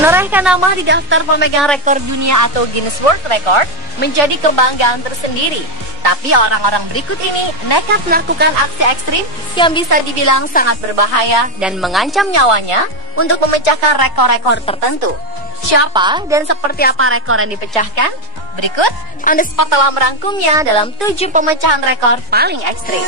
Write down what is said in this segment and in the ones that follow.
Menorehkan nama di daftar pemegang rekor dunia atau Guinness World Record menjadi kebanggaan tersendiri. Tapi orang-orang berikut ini nekat melakukan aksi ekstrim yang bisa dibilang sangat berbahaya dan mengancam nyawanya untuk memecahkan rekor-rekor tertentu. Siapa dan seperti apa rekor yang dipecahkan? Berikut, On The Spot telah merangkumnya dalam 7 pemecahan rekor paling ekstrim.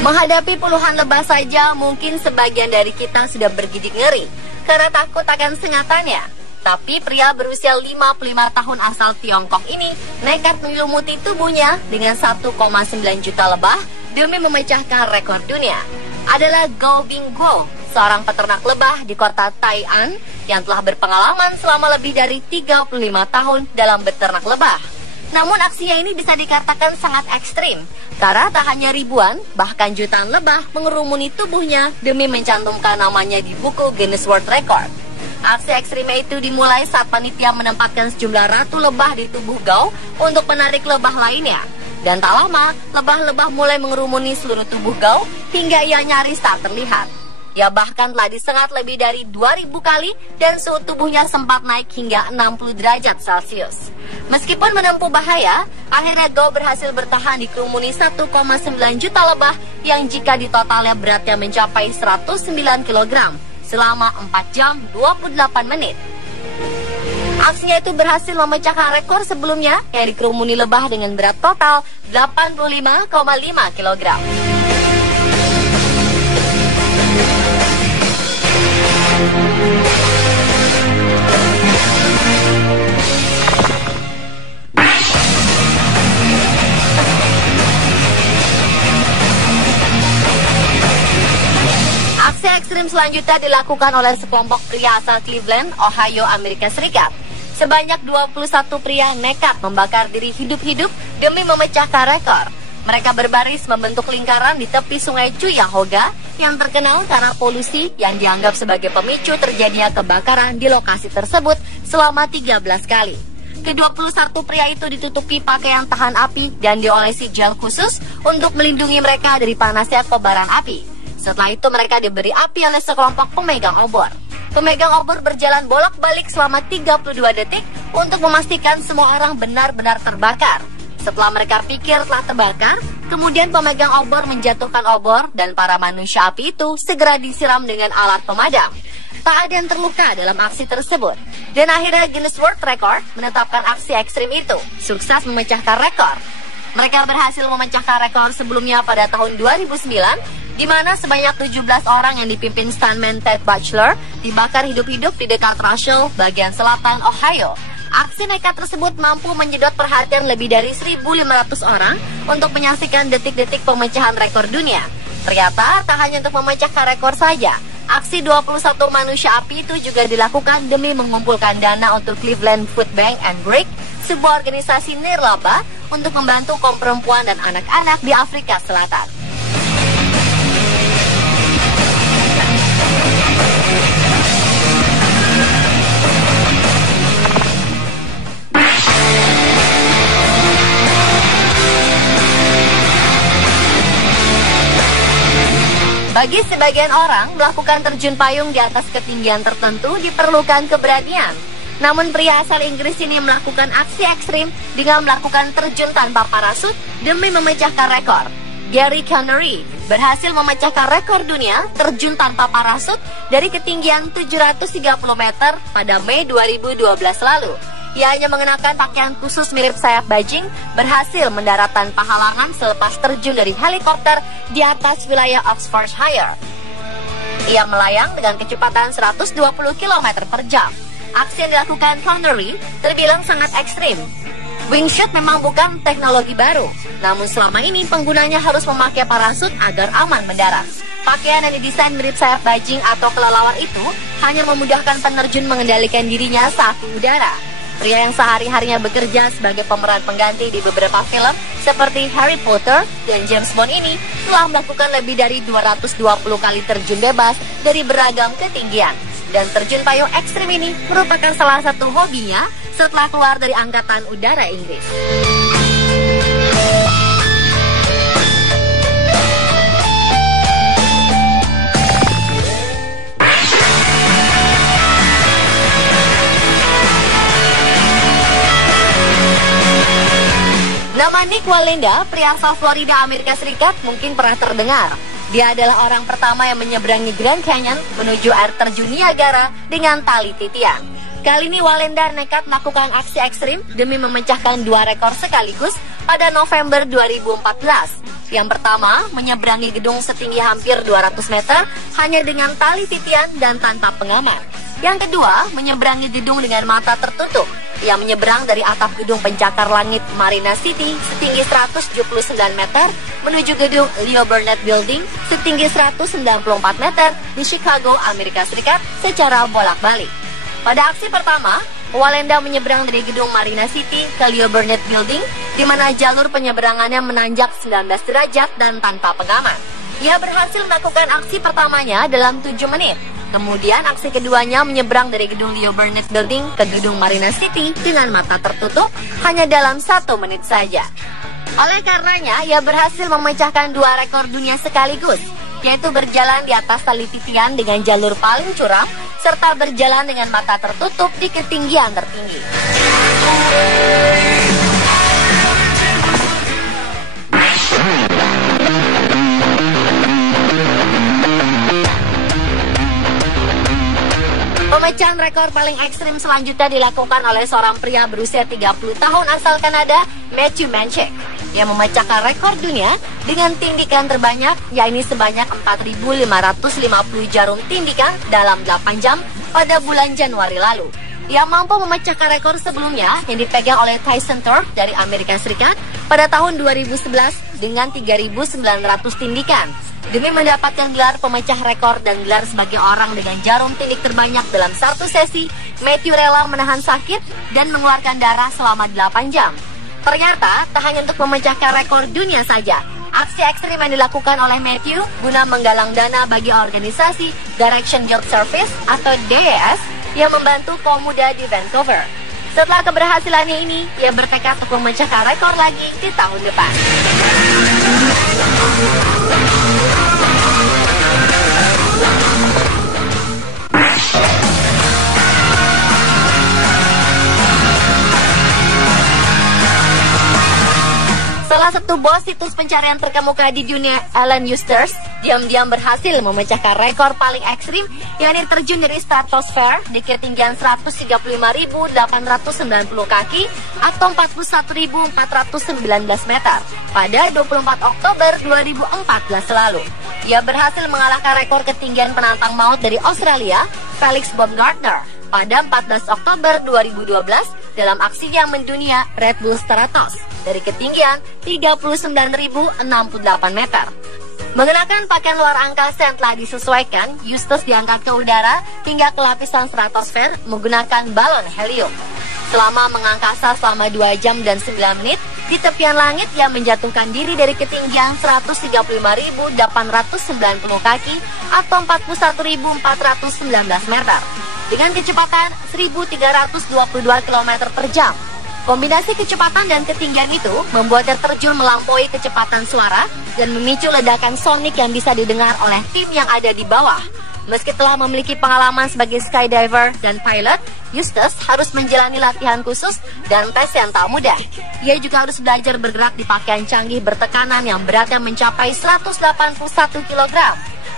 Menghadapi puluhan lebah saja, mungkin sebagian dari kita sudah bergidik ngeri karena takut akan sengatannya. Tapi pria berusia 55 tahun asal Tiongkok ini nekat menyelumuti tubuhnya dengan 1,9 juta lebah demi memecahkan rekor dunia. Adalah Gao Bingguo, seorang peternak lebah di kota Tai'an yang telah berpengalaman selama lebih dari 35 tahun dalam beternak lebah. Namun aksinya ini bisa dikatakan sangat ekstrim, karena tak hanya ribuan, bahkan jutaan lebah mengerumuni tubuhnya demi mencantumkan namanya di buku Guinness World Record. Aksi ekstrimnya itu dimulai saat panitia menempatkan sejumlah ratu lebah di tubuh Gao untuk menarik lebah lainnya. Dan tak lama, lebah-lebah mulai mengerumuni seluruh tubuh Gao hingga ia nyaris tak terlihat. Ia bahkan telah disengat lebih dari 2000 kali dan suhu tubuhnya sempat naik hingga 60 derajat Celcius. Meskipun menempuh bahaya, akhirnya Gao berhasil bertahan di kerumuni 1,9 juta lebah yang jika ditotalnya beratnya mencapai 109 kg selama 4 jam 28 menit. Aksinya itu berhasil memecahkan rekor sebelumnya yang dikerumuni lebah dengan berat total 85,5 kg. Aksi ekstrim selanjutnya dilakukan oleh sekelompok pria asal Cleveland, Ohio, Amerika Serikat. Sebanyak 21 pria nekat membakar diri hidup-hidup demi memecahkan rekor. Mereka berbaris membentuk lingkaran di tepi sungai Cuyahoga yang terkenal karena polusi yang dianggap sebagai pemicu terjadinya kebakaran di lokasi tersebut selama 13 kali. Ke-21 pria itu ditutupi pakaian tahan api dan diolesi gel khusus untuk melindungi mereka dari panasnya kobaran api. Setelah itu mereka diberi api oleh sekelompok pemegang obor. Pemegang obor berjalan bolak-balik selama 32 detik untuk memastikan semua orang benar-benar terbakar. Setelah mereka pikir telah terbakar, kemudian pemegang obor menjatuhkan obor dan para manusia api itu segera disiram dengan alat pemadam. Tak ada yang terluka dalam aksi tersebut. Dan akhirnya Guinness World Record menetapkan aksi ekstrim itu sukses memecahkan rekor. Mereka berhasil memecahkan rekor sebelumnya pada tahun 2009, di mana sebanyak 17 orang yang dipimpin stuntman Ted Bachelor dibakar hidup-hidup di dekat Russell, bagian selatan Ohio. Aksi nekat tersebut mampu menyedot perhatian lebih dari 1.500 orang untuk menyaksikan detik-detik pemecahan rekor dunia. Ternyata tak hanya untuk memecahkan rekor saja, aksi 21 manusia api itu juga dilakukan demi mengumpulkan dana untuk Cleveland Food Bank and Break, sebuah organisasi nirlaba untuk membantu kaum perempuan dan anak-anak di Afrika Selatan. Bagi sebagian orang, melakukan terjun payung di atas ketinggian tertentu diperlukan keberanian. Namun pria asal Inggris ini melakukan aksi ekstrim dengan melakukan terjun tanpa parasut demi memecahkan rekor. Gary Connery berhasil memecahkan rekor dunia terjun tanpa parasut dari ketinggian 730 meter pada Mei 2012 lalu. Ia hanya mengenakan pakaian khusus mirip sayap bajing, berhasil mendarat tanpa halangan selepas terjun dari helikopter di atas wilayah Oxfordshire. Ia melayang dengan kecepatan 120 km per jam. Aksi yang dilakukan Connery terbilang sangat ekstrim. Wingsuit memang bukan teknologi baru, namun selama ini penggunanya harus memakai parasut agar aman mendarat. Pakaian yang didesain mirip sayap bajing atau kelelawar itu hanya memudahkan penerjun mengendalikan dirinya saat di udara. Pria yang sehari-harinya bekerja sebagai pemeran pengganti di beberapa film seperti Harry Potter dan James Bond ini telah melakukan lebih dari 220 kali terjun bebas dari beragam ketinggian. Dan terjun payung ekstrim ini merupakan salah satu hobinya setelah keluar dari Angkatan Udara Inggris. Nama Nik Wallenda, pria asal Florida, Amerika Serikat, mungkin pernah terdengar. Dia adalah orang pertama yang menyeberangi Grand Canyon menuju air terjun Niagara dengan tali titian. Kali ini Wallenda nekat melakukan aksi ekstrim demi memecahkan 2 rekor sekaligus pada November 2014. Yang pertama, menyeberangi gedung setinggi hampir 200 meter hanya dengan tali titian dan tanpa pengaman. Yang kedua, menyeberangi gedung dengan mata tertutup. Ia menyeberang dari atap gedung pencakar langit Marina City setinggi 179 meter menuju gedung Leo Burnett Building setinggi 194 meter di Chicago, Amerika Serikat secara bolak-balik. Pada aksi pertama, Wallenda menyeberang dari gedung Marina City ke Leo Burnett Building, di mana jalur penyeberangannya menanjak 19 derajat dan tanpa pengaman. Ia berhasil melakukan aksi pertamanya dalam 7 menit. Kemudian aksi keduanya menyeberang dari gedung Leo Burnett Building ke gedung Marina City dengan mata tertutup hanya dalam 1 menit saja. Oleh karenanya, ia berhasil memecahkan 2 rekor dunia sekaligus, yaitu berjalan di atas tali titian dengan jalur paling curam, serta berjalan dengan mata tertutup di ketinggian tertinggi. Pemecahan rekor paling ekstrim selanjutnya dilakukan oleh seorang pria berusia 30 tahun asal Kanada, Matthew Manchek, yang memecahkan rekor dunia dengan tindikan terbanyak, yakni sebanyak 4.550 jarum tindikan dalam 8 jam pada bulan Januari lalu. Ia mampu memecahkan rekor sebelumnya yang dipegang oleh Tyson Thorpe dari Amerika Serikat pada tahun 2011 dengan 3.900 tindikan. Demi mendapatkan gelar pemecah rekor dan gelar sebagai orang dengan jarum tindik terbanyak dalam satu sesi, Matthew rela menahan sakit dan mengeluarkan darah selama 8 jam. Ternyata, tak hanya untuk memecahkan rekor dunia saja, aksi ekstrim yang dilakukan oleh Matthew guna menggalang dana bagi organisasi Direction Guild Service atau DES yang membantu kaum muda di Vancouver. Setelah keberhasilannya ini, ia bertekad untuk memecahkan rekor lagi di tahun depan. Salah satu bos situs pencarian terkemuka di dunia, Alan Eustace, diam-diam berhasil memecahkan rekor paling ekstrim, yakni terjun dari stratosfer di ketinggian 135.890 kaki atau 41.419 meter pada 24 Oktober 2014 lalu. Ia berhasil mengalahkan rekor ketinggian penantang maut dari Australia, Felix Baumgartner, pada 14 Oktober 2012 dalam aksinya mendunia Red Bull Stratos dari ketinggian 39.068 meter. Mengenakan pakaian luar angkasa yang telah disesuaikan, Eustace diangkat ke udara hingga ke lapisan stratosfer menggunakan balon helium. Selama mengangkasa selama 2 jam dan 9 menit, di tepian langit ia menjatuhkan diri dari ketinggian 135.890 kaki atau 41.419 meter dengan kecepatan 1.322 km per jam. Kombinasi kecepatan dan ketinggian itu membuatnya terjun melampaui kecepatan suara dan memicu ledakan sonik yang bisa didengar oleh tim yang ada di bawah. Meski telah memiliki pengalaman sebagai skydiver dan pilot, Eustace harus menjalani latihan khusus dan tes yang tak mudah. Ia juga harus belajar bergerak di pakaian canggih bertekanan yang beratnya mencapai 181 kg.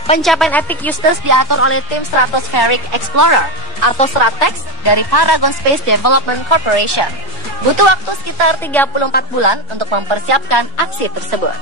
Pencapaian epik Eustace diatur oleh tim Stratospheric Explorer atau STRATEX dari Paragon Space Development Corporation. Butuh waktu sekitar 34 bulan untuk mempersiapkan aksi tersebut.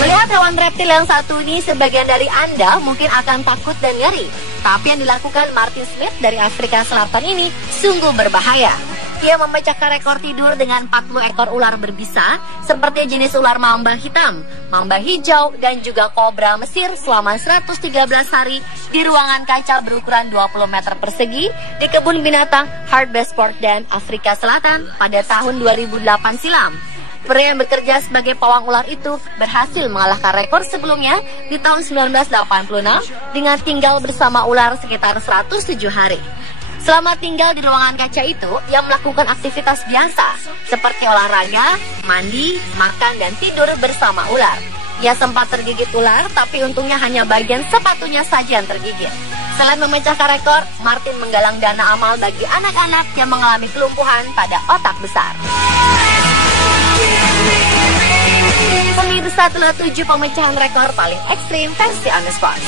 Melihat hewan reptil yang satu ini, sebagian dari Anda mungkin akan takut dan ngeri. Tapi yang dilakukan Martin Smith dari Afrika Selatan ini sungguh berbahaya. Ia memecahkan rekor tidur dengan 40 ekor ular berbisa, seperti jenis ular mamba hitam, mamba hijau, dan juga kobra Mesir selama 113 hari di ruangan kaca berukuran 20 meter persegi di kebun binatang Hartbeespoort dan Afrika Selatan pada tahun 2008 silam. Pria yang bekerja sebagai pawang ular itu berhasil mengalahkan rekor sebelumnya di tahun 1986 dengan tinggal bersama ular sekitar 107 hari. Selama tinggal di ruangan kaca itu, ia melakukan aktivitas biasa seperti olahraga, mandi, makan, dan tidur bersama ular. Ia sempat tergigit ular, tapi untungnya hanya bagian sepatunya saja yang tergigit. Selain memecahkan rekor, Martin menggalang dana amal bagi anak-anak yang mengalami kelumpuhan pada otak besar. Pemirsa, telah 7 pemecahan rekor paling ekstrim versi On The Spot.